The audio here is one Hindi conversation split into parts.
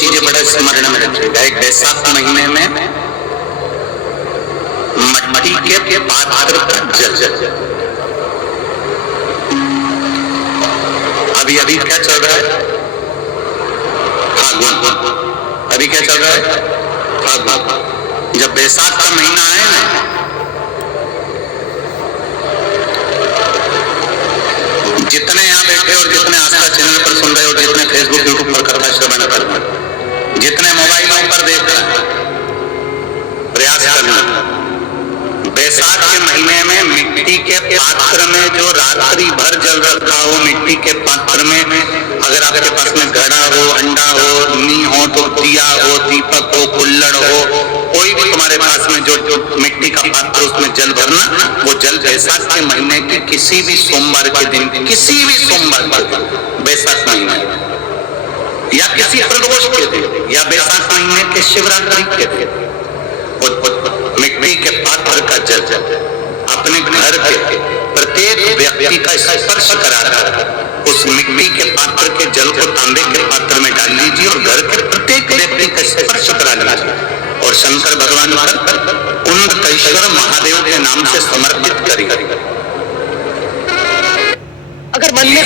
चीजें बड़े स्मरण में रखिएगा। एक बैसाख महीने में मट्टी के पात्र का जल, अभी अभी क्या चल रहा है, फागुन। अभी क्या चल रहा है, फागुन। जब बैसाख का महीना आए ना, जितने यहाँ बैठे और जितने आस्था चैनल पर सुन रहे हो, जितने फेसबुक यूट्यूब पर कथा श्रवण कर रहे हो, जितने मोबाइलों पर देख रहे हैं, प्रयास करना बैसाख के महीने में मिट्टी के पात्र में जो रात्रि भर जल रखा हो, मिट्टी के पात्र में, अगर आपके पास में घड़ा हो, अंडा हो, नी हो, तो दिया हो, दीपक हो, कुल्हड़ हो, कोई भी तुम्हारे पास में जो मिट्टी का पात्र, उसमें जल भरना। वो जल बैसाख के महीने की किसी भी सोमवार के दिन, किसी भी सोमवार के दिन, बैसाख महीने या किसी प्रदोष के दिन, या बैसाख महीने के शिवरात्रि के दिन, मिट्टी के पात्र का जल अपने घर के प्रत्येक व्यक्ति का स्पर्श कराकर उस मिट्टी के पात्र के जल को तांबे के पात्र में डाल लीजिए और घर के प्रत्येक व्यक्ति का स्पर्श करा लीजिए और शंकर भगवान पर उनकेश्वर महादेव के नाम से समर्पित करिए। अगर मन में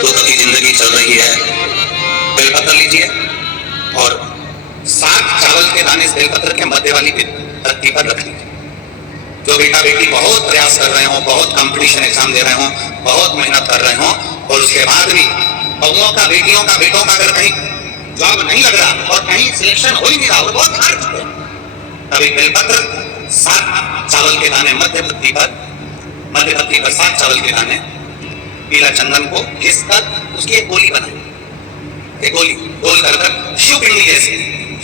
दुख की जिंदगी चल रही है, बेलपत्र लीजिए और 7 चावल के दाने इस बेलपत्र के मध्य वाली पत्ती पर रख लीजिए। जो बेटा बेटी बहुत प्रयास कर रहे हो, बहुत कंपटीशन एग्जाम दे रहे हो, बहुत मेहनत कर रहे हो और उसके बाद भी बहुओं का, बेटियों का, बेटों का अगर कहीं जॉब नहीं लग रहा और कहीं सिलेक्शन हो ही नहीं रहा, बहुत हार चुके, तभी बेलपत्र 7 चावल के दाने मध्य पत्ती पर 7 चावल के दाने पीला चंदन को घिस कर उसकी एक गोली बनाए, एक गोली गोल कर शिवपिंडी जैसी,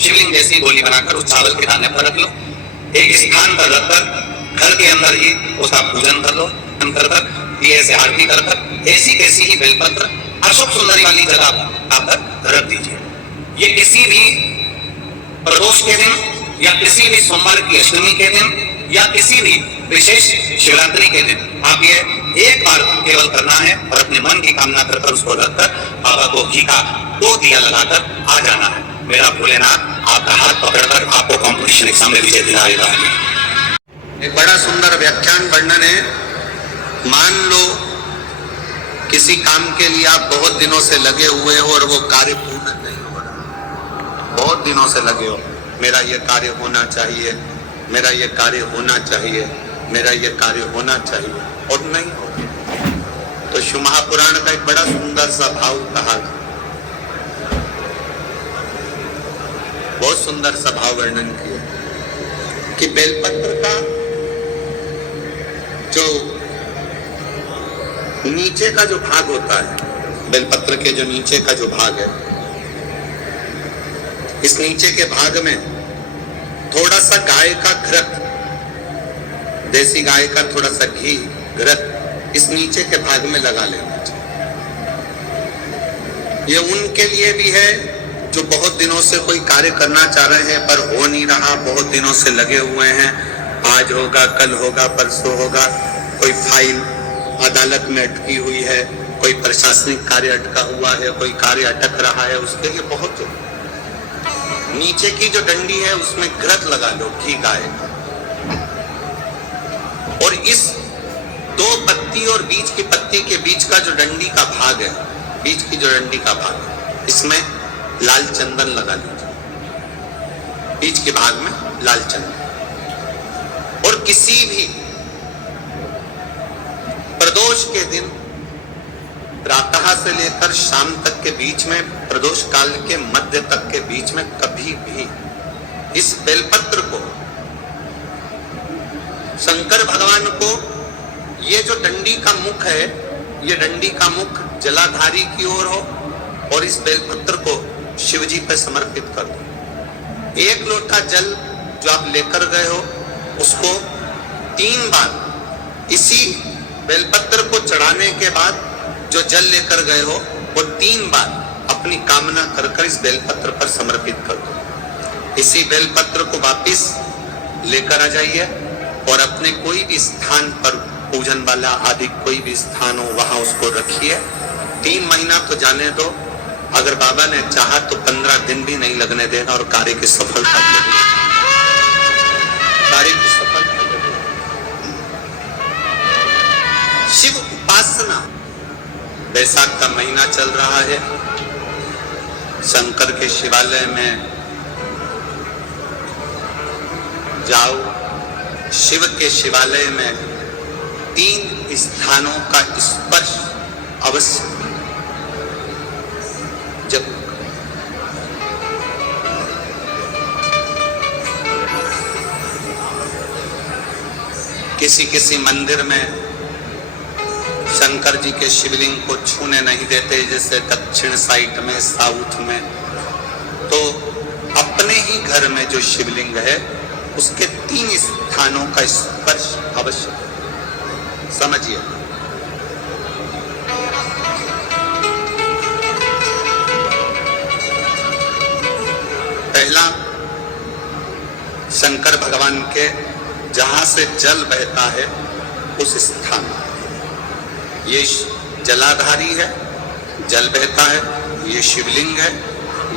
शिवलिंग जैसी गोली बनाकर उस चावल के दाने पर रख लो। एक स्थान पर रखकर घर के अंदर ही उसका पूजन कर लो, कर दिए से आरती कर ऐसी कैसी ही बेलपत्र अशोक सुंदरी वाली जगह आकर रख दीजिए। ये किसी भी प्रदोष के दिन या किसी भी सोमवार की अष्टमी के दिन या किसी भी विशेष शिवरात्रि के दिन आप ये एक बार केवल करना है और अपने मन की कामना कर उसको रखकर बाबा को घी का 2 दिया लगाकर आ जाना है। मेरा भोलेनाथ आपका हाथ पकड़कर आपको कॉम्पिटिशन एग्जाम में विजय दिलाएगा। एक बड़ा सुंदर व्याख्यान वर्णन है। मान लो किसी काम के लिए आप बहुत दिनों से लगे हुए हो और वो कार्य पूर्ण नहीं हो रहा, बहुत दिनों से लगे हो, मेरा ये कार्य होना चाहिए, मेरा ये कार्य होना चाहिए, मेरा ये कार्य होना चाहिए और नहीं हो। तो शिव महापुराण का एक बड़ा सुंदर सा भाव कहा, बहुत सुंदर सा भाव वर्णन किया कि बेलपत्र का जो नीचे का जो भाग होता है, बेलपत्र के जो नीचे का जो भाग है, इस नीचे के भाग में थोड़ा सा गाय का घृत, देसी गाय का थोड़ा सा घी घृत इस नीचे के भाग में लगा लेना चाहिए। ये उनके लिए भी है जो बहुत दिनों से कोई कार्य करना चाह रहे हैं पर हो नहीं रहा, बहुत दिनों से लगे हुए हैं, आज होगा, कल होगा, परसों होगा, कोई फाइल अदालत में अटकी हुई है, कोई प्रशासनिक कार्य अटका हुआ है, कोई कार्य अटक रहा है, उसके लिए बहुत नीचे की जो डंडी है उसमें घृत लगा लो, घी गाय का, और इस 2 पत्ती और बीच की पत्ती के बीच का जो डंडी का भाग है, बीच की जो डंडी का भाग है, इसमें लाल चंदन लगा लीजिए, बीच के भाग में लाल चंदन। और किसी भी प्रदोष के दिन प्रातः से लेकर शाम तक के बीच में, प्रदोष काल के मध्य तक के बीच में कभी भी इस बेलपत्र को शंकर भगवान को, ये जो डंडी का मुख है, ये डंडी का मुख जलाधारी की ओर हो और इस बेलपत्र को शिव जी पे समर्पित कर दो। 1 लोटा जल जो आप लेकर गए हो उसको 3 बार इसी बेलपत्र को चढ़ाने के बाद जो जल लेकर गए हो वो 3 बार अपनी कामना कर कर इस बेलपत्र पर समर्पित कर दो। इसी बेलपत्र को वापिस लेकर आ जाइए और अपने कोई भी स्थान पर, पूजन वाला आदि कोई भी स्थान हो वहां उसको रखिए। 3 महीना तो जाने दो, अगर बाबा ने चाहा तो 15 दिन भी नहीं लगने देगा और कार्य की सफलता मिलेगी। कार्य की सफलता मिलेगी। शिव उपासना, बैसाख का महीना चल रहा है। शंकर के शिवालय में जाओ। शिव के शिवालय में 3 स्थानों का स्पर्श अवश्य जब किसी मंदिर में शंकर जी के शिवलिंग को छूने नहीं देते, जैसे दक्षिण साइड में, साउथ में, तो अपने ही घर में जो शिवलिंग है उसके 3 स्थानों का स्पर्श अवश्य समझिए। पहला, शंकर भगवान के जहां से जल बहता है उस स्थान, ये जलाधारी है, जल बहता है, ये शिवलिंग है,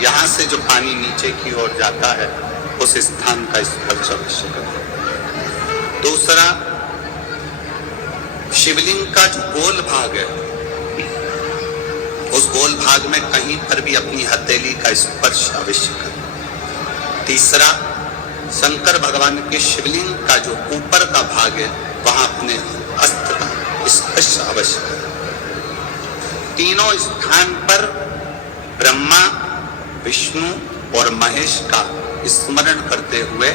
यहां से जो पानी नीचे की ओर जाता है उस स्थान का स्पर्श अवश्य करें। दूसरा, शिवलिंग का जो गोल भाग है उस गोल भाग में कहीं पर भी अपनी हथेली का स्पर्श अवश्य करें। तीसरा, शंकर भगवान के शिवलिंग का जो ऊपर का भाग है वहां अपने हस्त का स्पर्श अवश्य करें। तीनों स्थान पर ब्रह्मा, विष्णु और महेश का स्मरण करते हुए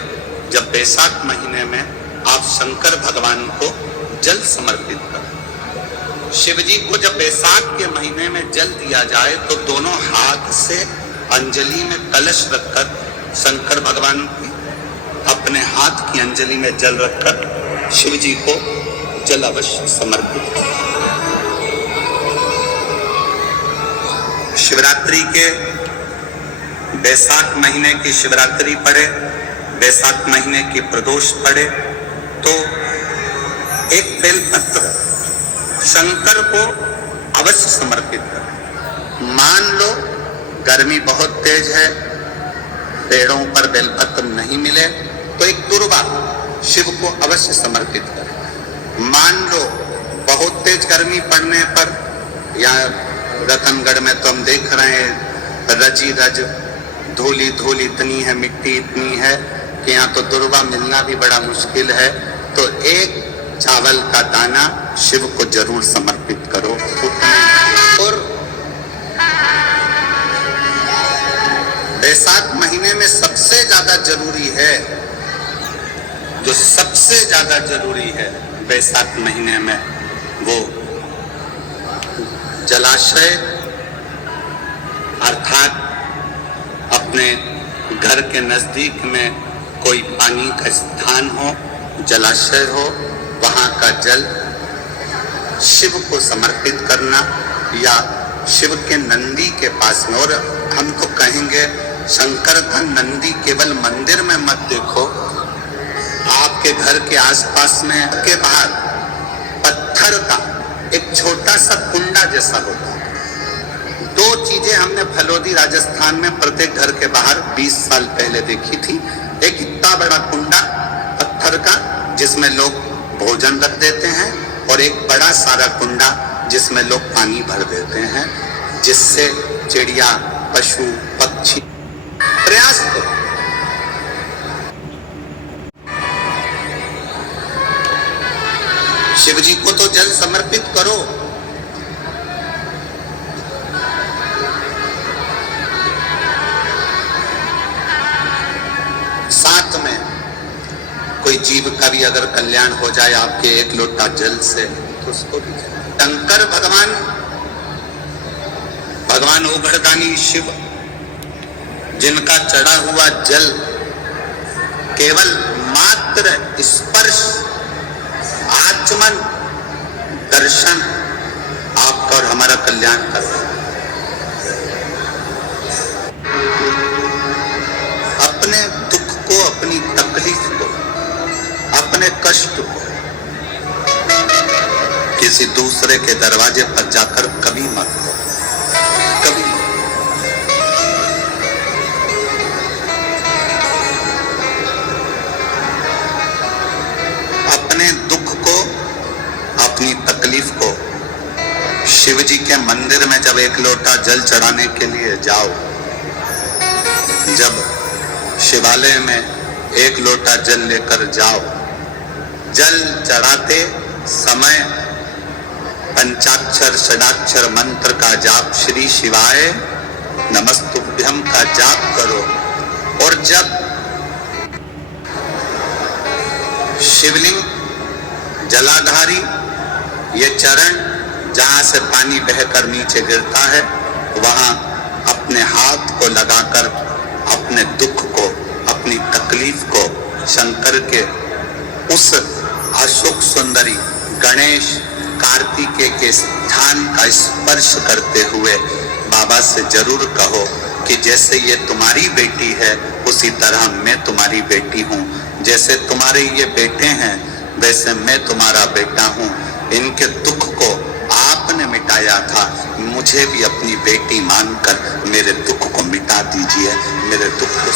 जब बैसाख महीने में आप शंकर भगवान को जल समर्पित करें। शिव जी को जब बैसाख के महीने में जल दिया जाए तो दोनों हाथ से अंजलि में कलश रखकर शंकर भगवान की अपने हाथ की अंजलि में जल रखकर शिव जी को जल अवश्य समर्पित करें। शिवरात्रि के बैसाख महीने की शिवरात्रि पड़े, बैसाख महीने की प्रदोष पड़े तो एक बेलपत्र शंकर को अवश्य समर्पित करें। मान लो गर्मी बहुत तेज है, पेड़ों पर बेलपत्र नहीं मिले तो एक दुर्वा शिव को अवश्य समर्पित करें। मान लो बहुत तेज गर्मी पड़ने पर, या रतनगढ़ में तो हम देख रहे हैं रजी रज धूली धूल इतनी है, मिट्टी इतनी है कि यहाँ तो दुर्वा मिलना भी बड़ा मुश्किल है, तो एक चावल का दाना शिव को जरूर समर्पित करो। और बैसाख महीने में सबसे ज्यादा जरूरी है, जो सबसे ज्यादा जरूरी है बैसाख महीने में, वो जलाशय अर्थात अपने घर के नजदीक में कोई पानी का स्थान हो, जलाशय हो, वहां का जल शिव को समर्पित करना, या शिव के नंदी के पास में। और हम तो कहेंगे शंकर का नंदी केवल मंदिर में मत देखो, आपके घर के आसपास में के बाहर पत्थर का एक छोटा सा कुंडा जैसा होता है। 2 चीजें हमने फलोदी राजस्थान में प्रत्येक घर के बाहर 20 साल पहले देखी थी। एक इतना बड़ा कुंडा पत्थर का जिसमें लोग भोजन रख देते हैं, और एक बड़ा सारा कुंडा जिसमें लोग पानी भर देते हैं, जिससे चिड़िया, पशु, पक्षी प्रयास करो। शिव जी को तो जल समर्पित करो। साथ में कोई जीव का भी अगर कल्याण हो जाए आपके एक लोटा जल से, तो उसको भी शंकर भगवान ओघड़दानी शिव, जिनका चढ़ा हुआ जल केवल मात्र स्पर्श, आचमन, दर्शन आपका और हमारा कल्याण कर रहा है। अपने दुख को, अपनी तकलीफ को, अपने कष्ट को किसी दूसरे के दरवाजे पर जाकर कभी मत लो, कभी। शिव जी के मंदिर में जब एक लोटा जल चढ़ाने के लिए जाओ, जब शिवालय में एक लोटा जल लेकर जाओ, जल चढ़ाते समय पंचाक्षर षडाक्षर मंत्र का जाप, श्री शिवाय नमस्तुभ्यम का जाप करो। और जब शिवलिंग जलाधारी ये चरण जहां से पानी बहकर नीचे गिरता है, वहां अपने हाथ को लगाकर अपने दुख को, अपनी तकलीफ को शंकर के उस अशोक सुंदरी गणेश कार्तिकेय के स्थान का स्पर्श करते हुए बाबा से जरूर कहो कि जैसे ये तुम्हारी बेटी है उसी तरह मैं तुम्हारी बेटी हूँ, जैसे तुम्हारे ये बेटे हैं वैसे मैं तुम्हारा बेटा हूँ। इनके दुख को आपने मिटाया था, मुझे भी अपनी बेटी मानकर मेरे दुख को मिटा दीजिए, मेरे दुख को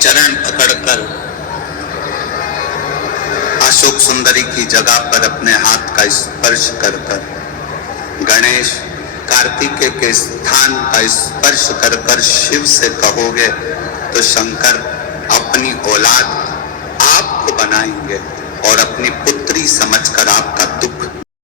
चरण पकड़कर अशोक सुंदरी की जगह पर अपने हाथ का स्पर्श कर गणेश कार्तिकेय के स्थान का स्पर्श कर शिव से कहोगे तो शंकर अपनी औलाद आपको बनाएंगे और अपनी पुत्री समझकर आपका दुख